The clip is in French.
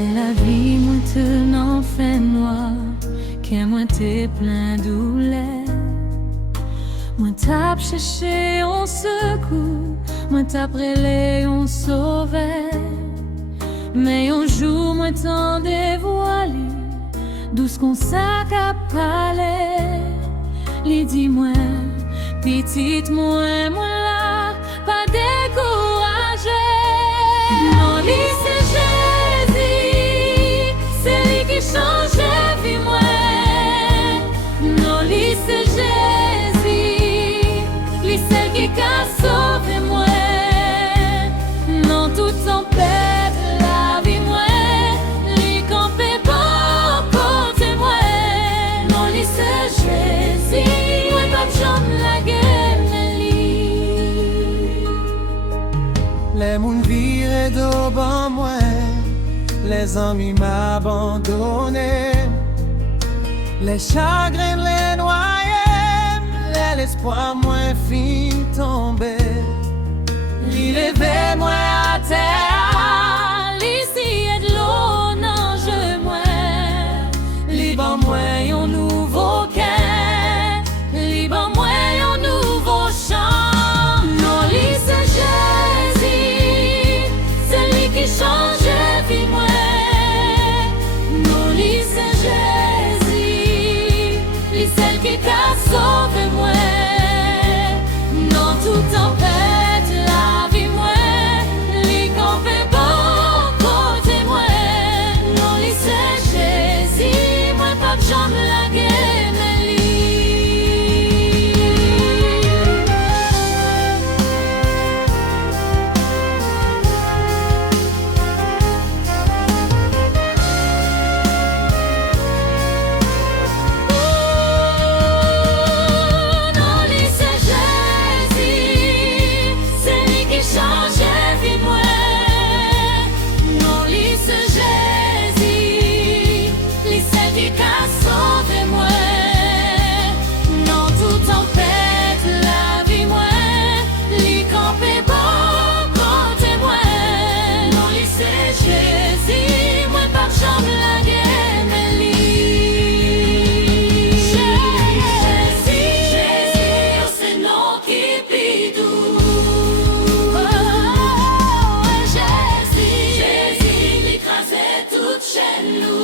Mais la vie maintenant fait noir, que moi t'es plein douleur. Moi t'ap cherché on secours, moi t'ap relé on sauveur. Mais un jour moi t'en dévoilé, d'où ce qu'on s'accapalait. Li dit moi, petite moi là, pas découragé. Non, li c'est Jésus, c'est lui qui change vie moi. Non, li c'est Jésus, lui c'est qui a sauvé moi. Non, tout tempête la vie moi, lui campé bon côté moi. Non, li c'est Jésus, moi pas j'en la guerre Les mouns virent devant moi, les amis m'abandonnaient, les chagrins les noyaient, l'espoir moins fin tombé. Il levait moi à terre, ici et de l'eau, non je moi. liban moi un nouveau cœur, Liban moi un nouveau chant. Non, lui c'est Jésus, c'est lui qui change vie moi. Non, lui c'est Jésus, lui celle qui t'a sauvé moi. Non, tout tempête la vie moi, lui qu'on fait bon côté moi. Non, lui c'est Jésus, moi pas de jambe la guerre mais lui. Non, lui c'est Jésus, c'est lui qui change vie moi. Non, lui c'est Jésus, lui c'est lui qui a sauvé moi. Non, tout tempête la vie moi, lui campé bon côté moi. Non, lui c'est Jésus, moi pas de jambe la guerre mais lui. Jésus, c'est non qui bidou. Jésus, l'écraser toute chaîne lourde.